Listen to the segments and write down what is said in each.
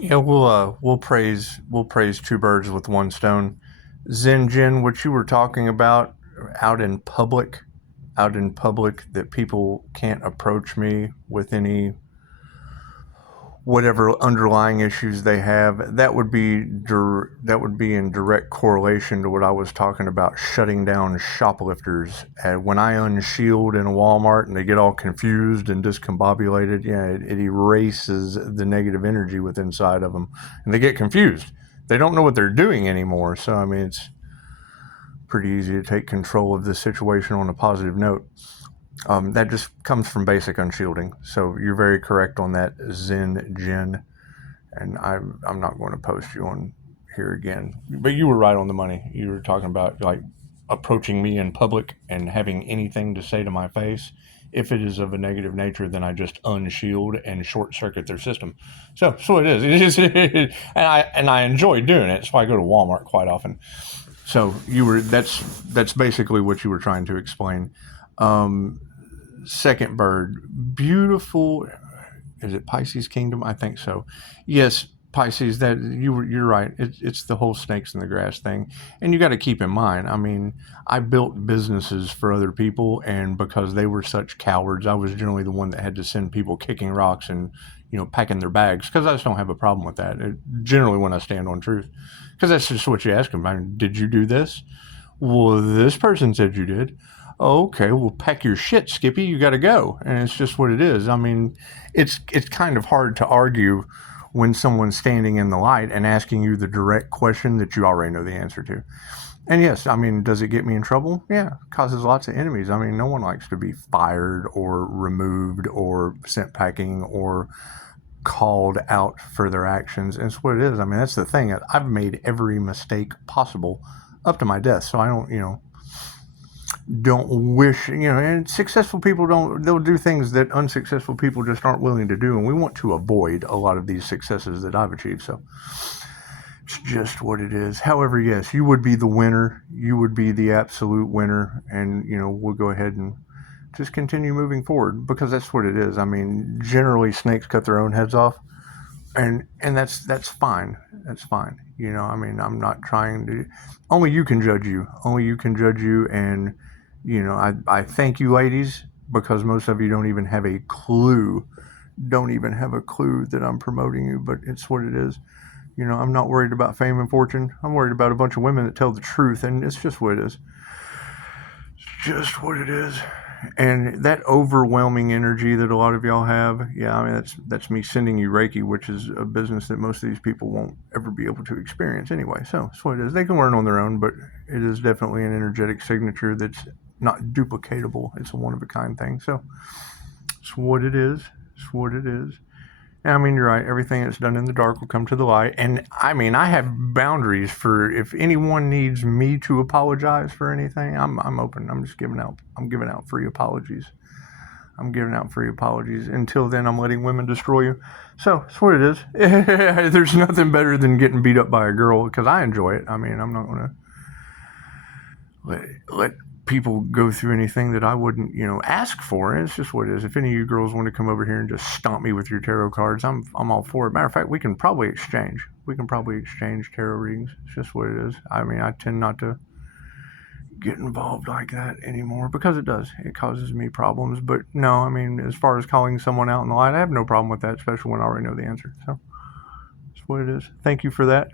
Yeah, we'll praise two birds with one stone. Zen Jin, what you were talking about out in public, that people can't approach me with any whatever underlying issues they have, that would be in direct correlation to what I was talking about, shutting down shoplifters. When I unshield in a Walmart and they get all confused and discombobulated, yeah, it erases the negative energy within inside of them, and they get confused. They don't know what they're doing anymore. So I mean, it's pretty easy to take control of this situation on a positive note. That just comes from basic unshielding. So you're very correct on that, Zen Jin. And I'm not going to post you on here again. But you were right on the money. You were talking about like approaching me in public and having anything to say to my face. If it is of a negative nature, then I just unshield and short circuit their system. So it is. It is, and I enjoy doing it. So I go to Walmart quite often. So that's basically what you were trying to explain. Second bird, beautiful. Is it Pisces Kingdom? I think so. Yes, Pisces. You're right. It's the whole snakes in the grass thing, and you got to keep in mind. I mean, I built businesses for other people, and because they were such cowards, I was generally the one that had to send people kicking rocks and packing their bags, because I just don't have a problem with that. Generally, when I stand on truth, because that's just what you ask them. I mean, did you do this? Well, this person said you did. Okay, well, pack your shit, Skippy. You got to go, and it's just what it is. I mean, it's kind of hard to argue when someone's standing in the light and asking you the direct question that you already know the answer to. And yes, I mean, does it get me in trouble? Yeah, it causes lots of enemies. I mean, no one likes to be fired or removed or sent packing or called out for their actions. And it's what it is. I mean, that's the thing. I've made every mistake possible up to my death, so I don't wish, and successful people they'll do things that unsuccessful people just aren't willing to do, and we want to avoid a lot of these successes that I've achieved. So it's just what it is. However, yes, you would be the winner. You would be the absolute winner, and we'll go ahead and just continue moving forward, because that's what it is. I mean, generally snakes cut their own heads off, and that's fine. That's fine. I mean, I'm not trying to. Only you can judge you. Only you can judge you. And I thank you, ladies, because most of you don't even have a clue. Don't even have a clue that I'm promoting you, but it's what it is. I'm not worried about fame and fortune. I'm worried about a bunch of women that tell the truth, and it's just what it is. It's just what it is. And that overwhelming energy that a lot of y'all have, yeah, I mean, that's me sending you Reiki, which is a business that most of these people won't ever be able to experience anyway. So that's what it is. They can learn on their own, but it is definitely an energetic signature that's not duplicatable. It's a one-of-a-kind thing. So it's what it is. It's what it is. I mean, you're right. Everything that's done in the dark will come to the light. And I mean, I have boundaries for if anyone needs me to apologize for anything. I'm open. I'm just giving out. I'm giving out free apologies. I'm giving out free apologies. Until then, I'm letting women destroy you. So that's what it is. There's nothing better than getting beat up by a girl, because I enjoy it. I mean, I'm not going to let people go through anything that I wouldn't, ask for. And it's just what it is. If any of you girls want to come over here and just stomp me with your tarot cards, I'm all for it. Matter of fact, we can probably exchange. We can probably exchange tarot readings. It's just what it is. I mean, I tend not to get involved like that anymore, because it does. It causes me problems. But no, I mean, as far as calling someone out in the light, I have no problem with that, especially when I already know the answer. So that's what it is. Thank you for that.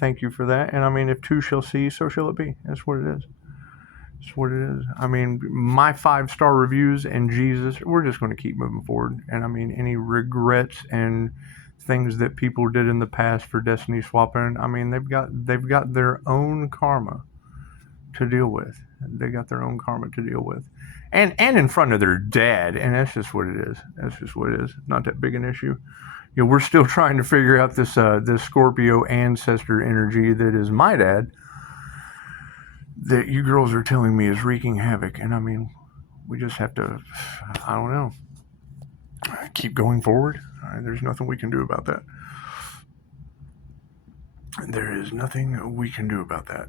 Thank you for that. And I mean, if two shall see, so shall it be. That's what it is. It's what it is. I mean, my 5-star reviews and Jesus, we're just going to keep moving forward. And I mean, any regrets and things that people did in the past for destiny swapping, I mean, they've got their own karma to deal with. They got their own karma to deal with, and in front of their dad. And that's just what it is. That's just what it is. Not that big an issue. We're still trying to figure out this Scorpio ancestor energy that is my dad, that you girls are telling me is wreaking havoc. And I mean, we just have to, I don't know, keep going forward. There's nothing we can do about that. There is nothing we can do about that.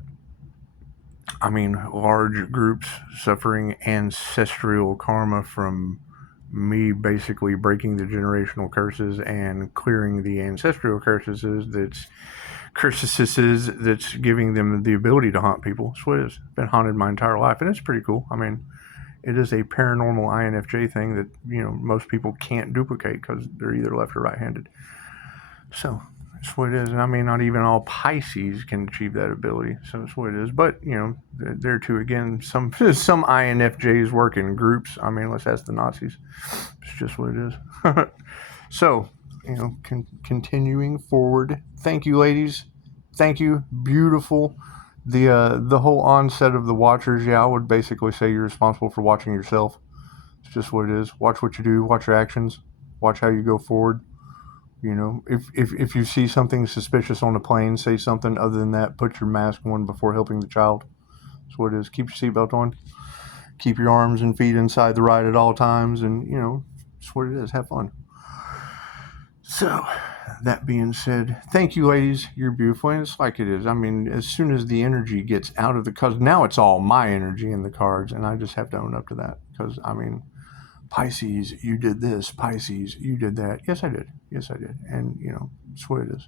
I mean, large groups suffering ancestral karma from me basically breaking the generational curses and clearing the ancestral curses that's giving them the ability to haunt people. That's what it is. It's been haunted my entire life, and it's pretty cool. I mean, it is a paranormal INFJ thing that, most people can't duplicate because they're either left or right-handed. So that's what it is. And I mean, not even all Pisces can achieve that ability. So that's what it is. But, there too, again, some INFJs work in groups. I mean, let's ask the Nazis. It's just what it is. So, continuing forward. Thank you, ladies. Thank you. Beautiful. The whole onset of the Watchers, I would basically say you're responsible for watching yourself. It's just what it is. Watch what you do. Watch your actions. Watch how you go forward. If you see something suspicious on a plane, say something. Other than that, put your mask on before helping the child. That's what it is. Keep your seatbelt on. Keep your arms and feet inside the ride at all times. And, that's what it is. Have fun. So, that being said, thank you, ladies. You're beautiful. And it's like it is. I mean, as soon as the energy gets out of the cards, now it's all my energy in the cards. And I just have to own up to that. Because, I mean, Pisces, you did this. Pisces, you did that. Yes, I did. And, it's what it is.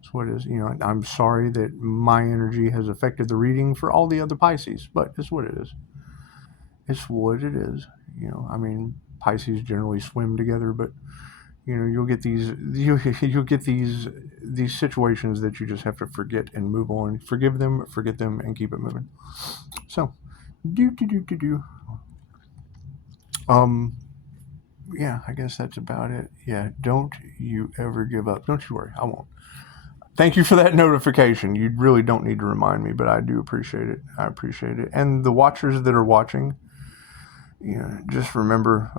It's what it is. I'm sorry that my energy has affected the reading for all the other Pisces, but it's what it is. It's what it is. I mean, Pisces generally swim together, but, you'll get these situations that you just have to forget and move on. Forgive them, forget them, and keep it moving. So, yeah, I guess that's about it. Yeah, don't you ever give up. Don't you worry, I won't. Thank you for that notification. You really don't need to remind me, but I do appreciate it. I appreciate it. And the watchers that are watching, just remember,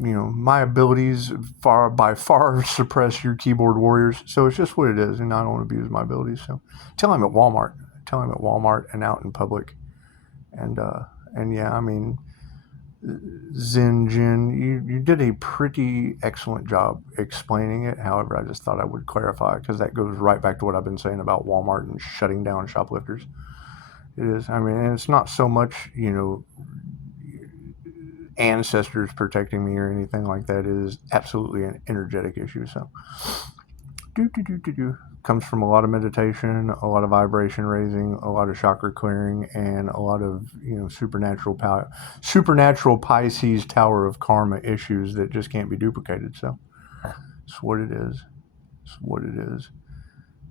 my abilities by far suppress your keyboard warriors. So it's just what it is, and I don't abuse my abilities. So tell him at Walmart. And out in public. And yeah, I mean, Zen Jin, you did a pretty excellent job explaining it. However, I just thought I would clarify because that goes right back to what I've been saying about Walmart and shutting down shoplifters. It is. I mean, and it's not so much, ancestors protecting me or anything like that. It is absolutely an energetic issue. So, comes from a lot of meditation, a lot of vibration raising, a lot of chakra clearing, and a lot of supernatural Pisces Tower of Karma issues that just can't be duplicated. So it's what it is.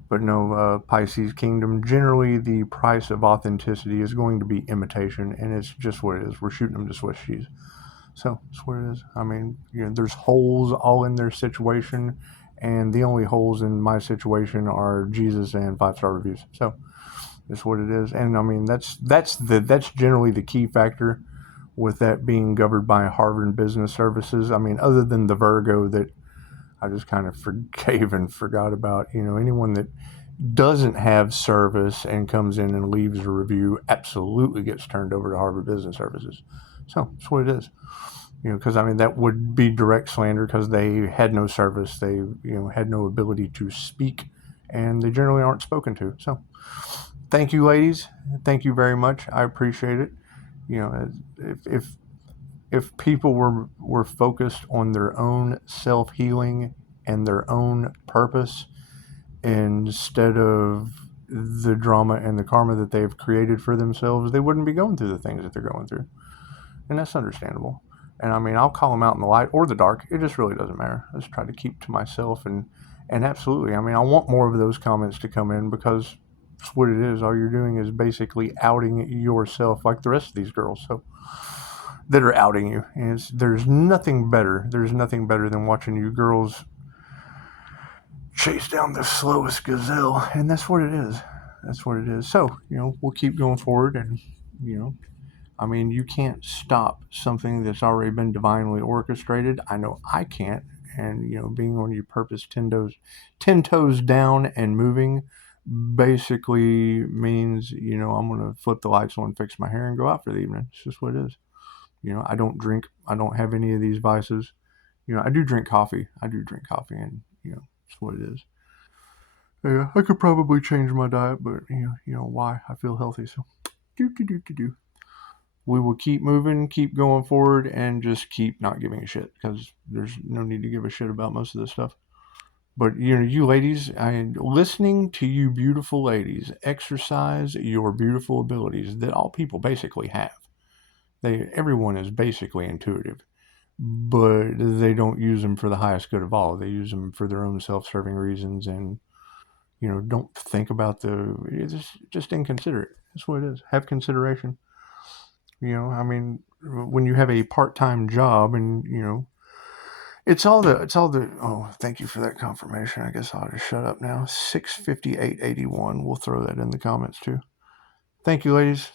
But no, Pisces Kingdom, generally the price of authenticity is going to be imitation, and it's just what it is. We're shooting them to Swiss cheese. So that's what it is. I mean, there's holes all in their situation, and the only holes in my situation are Jesus and 5-star reviews. So that's what it is. And I mean, that's generally the key factor with that being governed by Harvard Business Services. I mean, other than the Virgo that I just kind of forgave and forgot about, anyone that doesn't have service and comes in and leaves a review absolutely gets turned over to Harvard Business Services. So that's what it is. Because I mean, that would be direct slander because they had no service. They, had no ability to speak, and they generally aren't spoken to. So thank you, ladies. Thank you very much. I appreciate it. If people were focused on their own self-healing and their own purpose instead of the drama and the karma that they've created for themselves, they wouldn't be going through the things that they're going through. And that's understandable. And I mean, I'll call them out in the light or the dark. It just really doesn't matter. I just try to keep to myself. And absolutely, I mean, I want more of those comments to come in because it's what it is. All you're doing is basically outing yourself like the rest of these girls. So that are outing you. And there's nothing better. There's nothing better than watching you girls chase down the slowest gazelle. And that's what it is. That's what it is. So, we'll keep going forward and, I mean, you can't stop something that's already been divinely orchestrated. I know I can't. And, being on your purpose 10 toes down and moving basically means, I'm going to flip the lights on, fix my hair, and go out for the evening. It's just what it is. I don't drink. I don't have any of these vices. I do drink coffee. And, it's what it is. Yeah, I could probably change my diet, but, why? I feel healthy, so do. we will keep moving, keep going forward, and just keep not giving a shit, because there's no need to give a shit about most of this stuff. But you ladies, listening to you beautiful ladies exercise your beautiful abilities that all people basically have. Everyone is basically intuitive, but they don't use them for the highest good of all. They use them for their own self-serving reasons, and don't think about it's just inconsiderate. That's what it is. Have consideration. When you have a part-time job, and it's all the. Oh, thank you for that confirmation. I guess I'll just shut up now. 65881. We'll throw that in the comments too. Thank you, ladies.